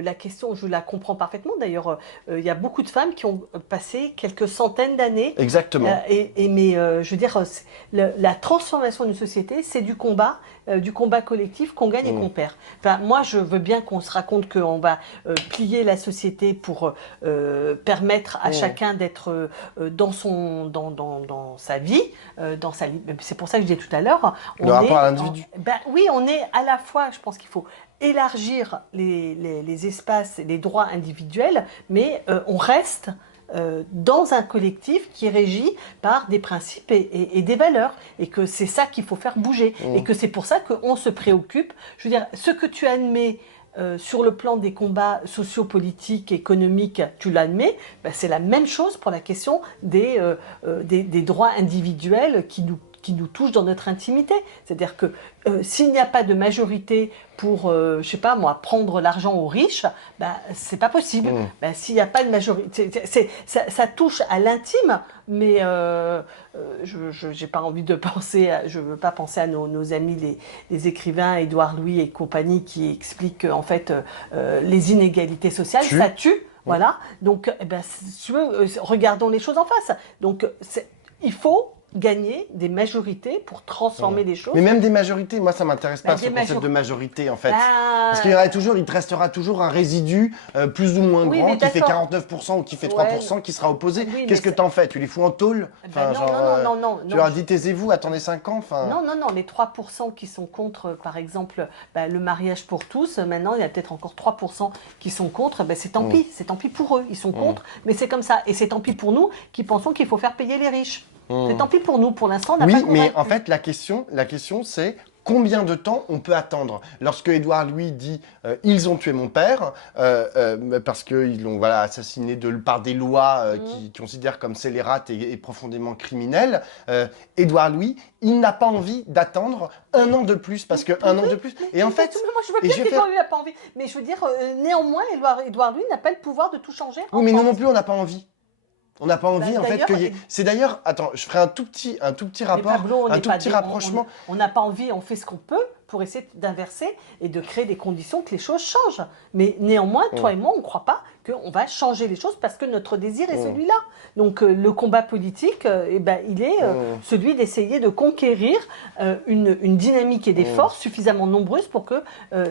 la question, je la comprends parfaitement. D'ailleurs, il y a beaucoup de femmes qui ont passé quelques centaines d'années. Exactement. Mais je veux dire, la transformation d'une société, c'est du combat collectif qu'on gagne et qu'on perd. Enfin, moi, je veux bien qu'on se raconte qu'on va plier la société pour permettre à chacun d'être dans sa vie. C'est pour ça que je disais tout à l'heure, le rapport à l'individu. Oui, on est à la fois, je pense qu'il faut élargir les espaces, les droits individuels, mais on reste dans un collectif qui est régi par des principes et des valeurs, et que c'est ça qu'il faut faire bouger, et que c'est pour ça qu'on se préoccupe. Je veux dire, ce que tu admets sur le plan des combats sociopolitiques, économiques, tu l'admets, c'est la même chose pour la question des droits individuels qui nous touchent dans notre intimité. C'est-à-dire que s'il n'y a pas de majorité pour, je sais pas moi, prendre l'argent aux riches, c'est pas possible. S'il n'y a pas de majorité, ça touche à l'intime, mais je n'ai pas envie de penser, je veux pas penser à nos amis les écrivains Édouard Louis et compagnie qui expliquent en fait les inégalités sociales, ça tue. Voilà. Donc, si tu veux, regardons les choses en face. Donc, il faut gagner des majorités pour transformer les choses. Mais même des majorités, moi ça m'intéresse pas ce concept de majorité en fait. Parce qu'il te restera toujours un résidu plus ou moins grand qui fait 49% ou qui fait 3% qui sera opposé. Qu'est-ce que t'en fais? Tu les fous en tôle? Non. Tu leur dis taisez-vous, attendez 5 ans. Non, les 3% qui sont contre, par exemple, le mariage pour tous, maintenant il y a peut-être encore 3% qui sont contre, c'est tant pis, c'est tant pis pour eux, ils sont contre, mais c'est comme ça. Et c'est tant pis pour nous qui pensons qu'il faut faire payer les riches. C'est tant pis pour nous, pour l'instant, on n'a pas convaincu. Mais en fait, la question c'est combien de temps on peut attendre? Lorsque Édouard Louis dit ils ont tué mon père parce qu'ils l'ont assassiné par des lois qui considèrent comme scélérates et profondément criminelles, Édouard Louis, il n'a pas envie d'attendre un an de plus parce que un an de plus. Et en fait, moi je veux bien qu'Édouard Louis n'a pas envie, mais je veux dire néanmoins Édouard Louis n'a pas le pouvoir de tout changer. Oui, mais nous non plus on n'a pas envie. On n'a pas envie en fait que c'est d'ailleurs attends, je ferai un tout petit rapport, Pablo, un tout petit rapprochement. On n'a pas envie, on fait ce qu'on peut pour essayer d'inverser et de créer des conditions que les choses changent. Mais néanmoins, toi et moi, on ne croit pas qu'on va changer les choses parce que notre désir est celui-là. Donc le combat politique, il est celui d'essayer de conquérir une dynamique et des forces suffisamment nombreuses pour que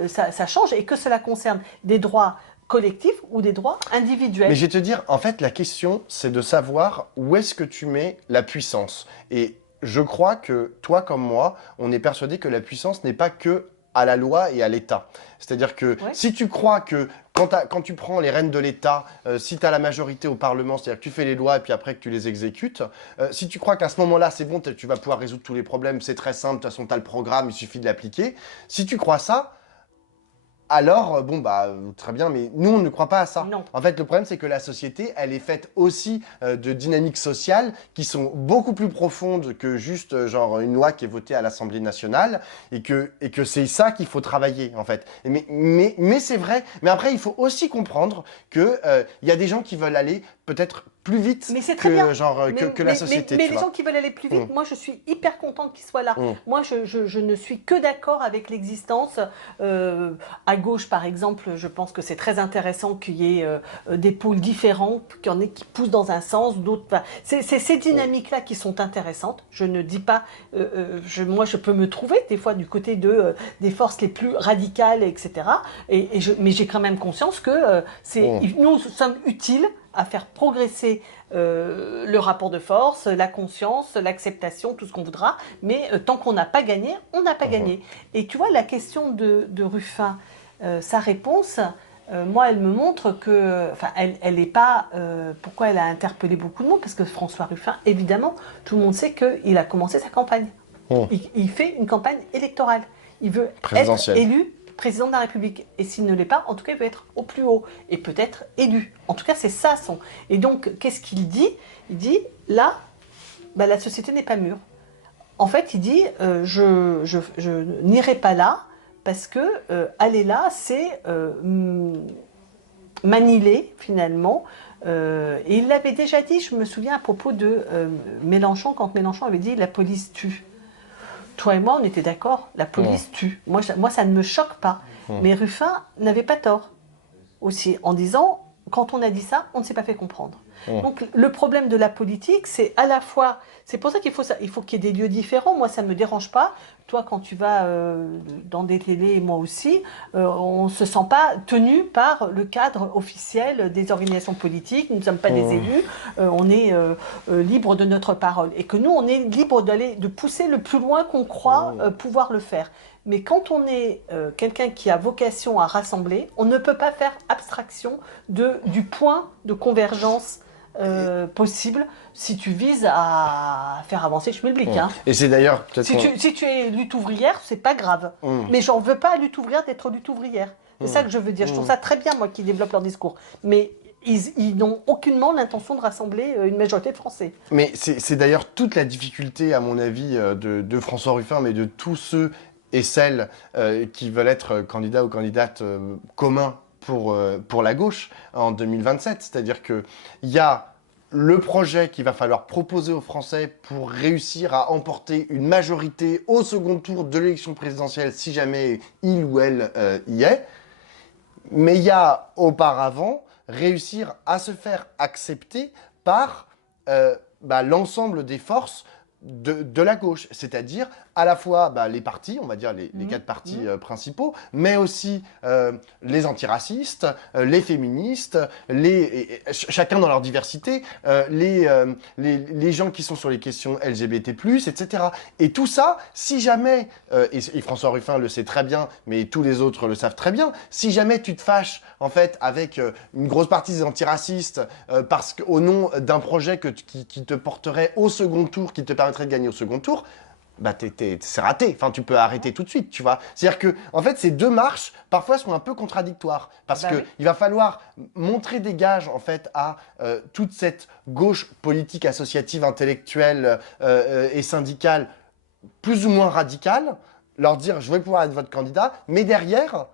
ça change et que cela concerne des droits collectifs ou des droits individuels. Mais je vais te dire, en fait, la question, c'est de savoir où est-ce que tu mets la puissance. Et je crois que toi comme moi, on est persuadé que la puissance n'est pas que à la loi et à l'État. C'est-à-dire que si tu crois que quand tu prends les rênes de l'État, si tu as la majorité au Parlement, c'est-à-dire que tu fais les lois et puis après que tu les exécutes, si tu crois qu'à ce moment-là, c'est bon, tu vas pouvoir résoudre tous les problèmes, c'est très simple, de toute façon, tu as le programme, il suffit de l'appliquer. Si tu crois ça, alors, très bien, mais nous, on ne croit pas à ça. Non. En fait, le problème, c'est que la société, elle est faite aussi de dynamiques sociales qui sont beaucoup plus profondes que juste, genre, une loi qui est votée à l'Assemblée nationale et que c'est ça qu'il faut travailler, en fait. Mais c'est vrai. Mais après, il faut aussi comprendre qu'il y a des gens qui veulent aller peut-être plus vite que la société. Mais les gens qui veulent aller plus vite, moi je suis hyper contente qu'ils soient là. Moi je ne suis que d'accord avec l'existence. À gauche par exemple, je pense que c'est très intéressant qu'il y ait des pôles différents, qu'il y en ait qui poussent dans un sens, d'autres pas. C'est ces dynamiques-là qui sont intéressantes. Je ne dis pas, moi je peux me trouver des fois du côté des forces les plus radicales, etc. Mais j'ai quand même conscience que nous sommes utiles à faire progresser le rapport de force, la conscience, l'acceptation, tout ce qu'on voudra. Mais tant qu'on n'a pas gagné, on n'a pas gagné. Et tu vois, la question de Ruffin, sa réponse, moi, elle me montre que... elle n'est pas... pourquoi elle a interpellé beaucoup de monde? Parce que François Ruffin, évidemment, tout le monde sait qu'il a commencé sa campagne. Il fait une campagne électorale. Il veut être élu président de la République. Et s'il ne l'est pas, en tout cas, il veut être au plus haut et peut-être élu. En tout cas, c'est ça son... Et donc, qu'est-ce qu'il dit? Il dit, là, la société n'est pas mûre. En fait, il dit, je n'irai pas là parce que aller là, c'est m'annihiler, finalement. Et il l'avait déjà dit, je me souviens, à propos de Mélenchon, quand Mélenchon avait dit « la police tue ». Toi et moi, on était d'accord, la police tue. Moi, ça ne me choque pas. Mais Ruffin n'avait pas tort aussi, en disant, quand on a dit ça, on ne s'est pas fait comprendre. Donc, le problème de la politique, c'est à la fois... C'est pour ça qu'il faut qu'il y ait des lieux différents. Moi, ça ne me dérange pas. Toi, quand tu vas dans des télés, et moi aussi, on ne se sent pas tenu par le cadre officiel des organisations politiques. Nous ne sommes pas des élus. On est libre de notre parole. Et que nous, on est libre de pousser le plus loin qu'on croit pouvoir le faire. Mais quand on est quelqu'un qui a vocation à rassembler, on ne peut pas faire abstraction du point de convergence possible si tu vises à faire avancer le schmilblick. Et c'est d'ailleurs... Si tu es lutte ouvrière, c'est pas grave. Mais j'en veux pas à lutte ouvrière d'être lutte ouvrière. C'est ça que je veux dire. Je trouve ça très bien, moi, qui développent leur discours. Mais ils n'ont aucunement l'intention de rassembler une majorité de Français. Mais c'est d'ailleurs toute la difficulté, à mon avis, de François Ruffin, mais de tous ceux et celles qui veulent être candidats ou candidates communs pour la gauche en 2027. C'est-à-dire qu'il y a le projet qu'il va falloir proposer aux Français pour réussir à emporter une majorité au second tour de l'élection présidentielle, si jamais il ou elle y est. Mais il y a auparavant réussir à se faire accepter par l'ensemble des forces de la gauche, c'est-à-dire à la fois les partis, on va dire les 4 partis principaux, mais aussi les antiracistes, les féministes, chacun dans leur diversité, les gens qui sont sur les questions LGBT+, etc. Et tout ça, si jamais, et François Ruffin le sait très bien, mais tous les autres le savent très bien, si jamais tu te fâches en fait avec une grosse partie des antiracistes parce qu'au nom d'un projet qui te porterait au second tour, qui te permettrait de gagner au second tour, bah c'est raté. Enfin, tu peux arrêter tout de suite, tu vois. C'est-à-dire que, en fait, ces deux marches, parfois, sont un peu contradictoires. Parce que il va falloir montrer des gages, en fait, à toute cette gauche politique, associative, intellectuelle et syndicale, plus ou moins radicale, leur dire, je vais pouvoir être votre candidat, mais derrière...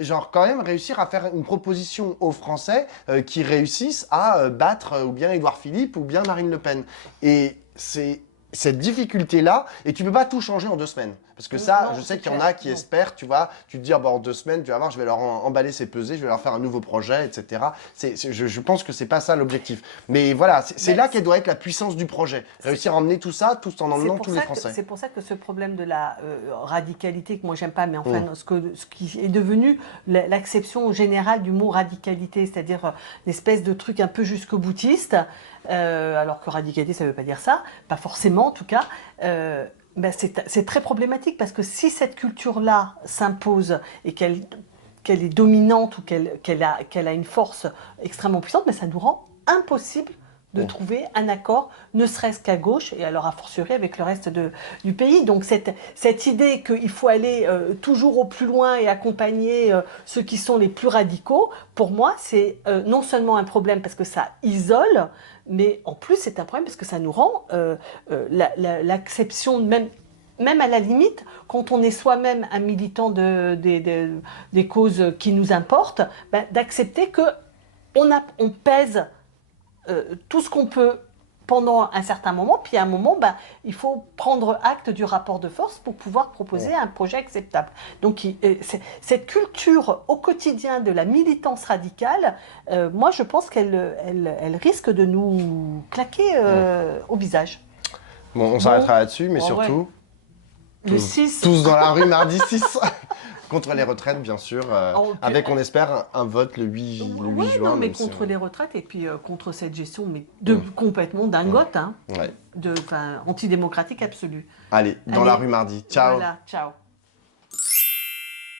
genre quand même réussir à faire une proposition aux Français qui réussissent à battre ou bien Édouard Philippe ou bien Marine Le Pen. Et c'est cette difficulté-là, et tu peux pas tout changer en 2 semaines. Parce que ça, je sais qu'il y en a qui espèrent, tu vois, tu te dis, en 2 semaines, tu vas voir, je vais leur emballer ces pesées, je vais leur faire un nouveau projet, etc. Je pense que c'est pas ça l'objectif. Mais voilà, c'est là qu'elle doit être la puissance du projet. Réussir à emmener tout ça, tout en emmenant tous les Français. C'est pour ça que ce problème de la radicalité, que moi j'aime pas, mais enfin, ce qui est devenu l'acception générale du mot radicalité, c'est-à-dire l'espèce de truc un peu jusqu'au boutiste, alors que radicalité, ça veut pas dire ça, pas forcément en tout cas. Ben c'est très problématique parce que si cette culture-là s'impose et qu'elle est dominante ou qu'elle a une force extrêmement puissante, mais ça nous rend impossible de trouver un accord, ne serait-ce qu'à gauche, et alors a fortiori avec le reste du pays. Donc cette idée qu'il faut aller toujours au plus loin et accompagner ceux qui sont les plus radicaux, pour moi, c'est non seulement un problème parce que ça isole, mais en plus c'est un problème parce que ça nous rend l'acception même à la limite, quand on est soi-même un militant des causes qui nous importent, ben, d'accepter qu'on pèse tout ce qu'on peut pendant un certain moment, puis à un moment, ben, il faut prendre acte du rapport de force pour pouvoir proposer un projet acceptable. Donc cette culture au quotidien de la militance radicale, moi je pense qu'elle risque de nous claquer au visage. Bon, on s'arrêtera là-dessus, mais surtout... Le 6. Tous dans la rue mardi 6 contre les retraites, bien sûr, avec, on espère, un vote le 8 juin. Non, mais contre les retraites et puis contre cette gestion mais complètement dingote, hein, antidémocratique absolue. Allez, dans la rue mardi. Ciao. Voilà, ciao.